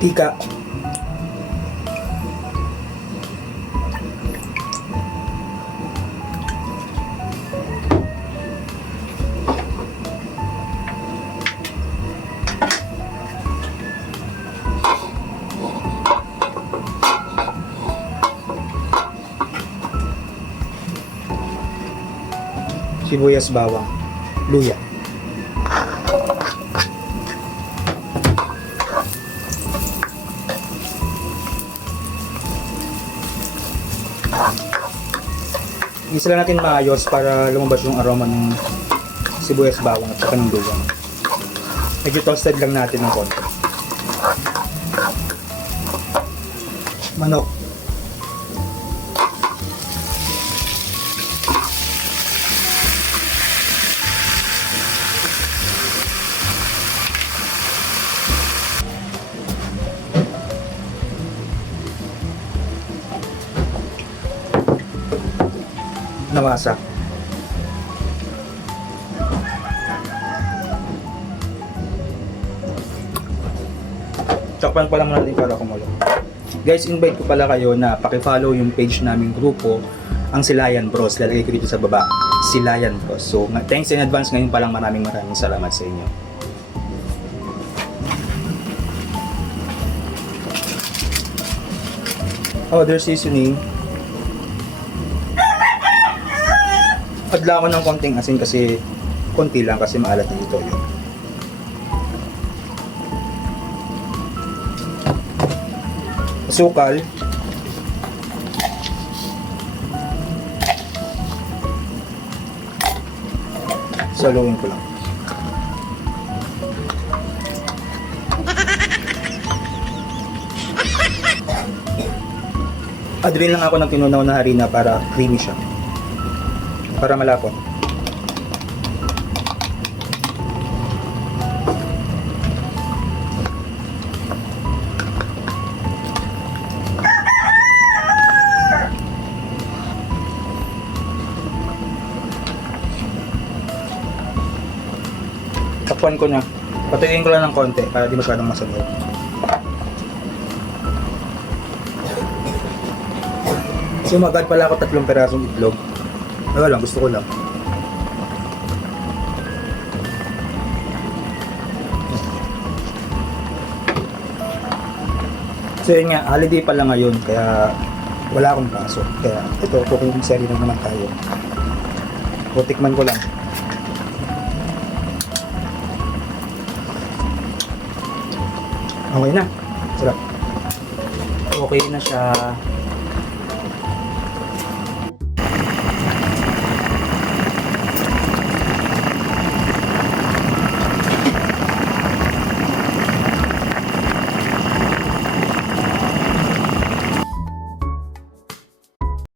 Tika. Sibuyas, bawang, luya. Igisa lang natin maayos para lumabas yung aroma ng sibuyas, bawang at saka ng luya. Medyo toasted lang natin ng konti. Manok. Nawasak. Takpan pa lang natin para kumulo. Guys, invite ko pala kayo na paki-follow yung page naming grupo, ang Silayan Bros. Lalagay ko dito sa baba, Silayan Bros. So, thanks in advance ngayon pa lang, maraming salamat sa inyo. Other seasoning. Adla ko ng konting asin kasi konti lang kasi maalat na ito yun. Asukal. Saluin ko lang. Adrin lang ako ng tinunaw na harina para creamy siya. Para malapot. Takpan ko na. Patayin ko lang ng konti para di masyadong masabaw. Sumagad pala ako 3 perasong itlog. Wala lang, gusto ko lang. So yun nga, holiday pala ngayon, kaya wala akong pasok. Kaya ito, cooking seri na naman tayo. O, tikman ko lang. Okay na. Sarap. Okay na siya.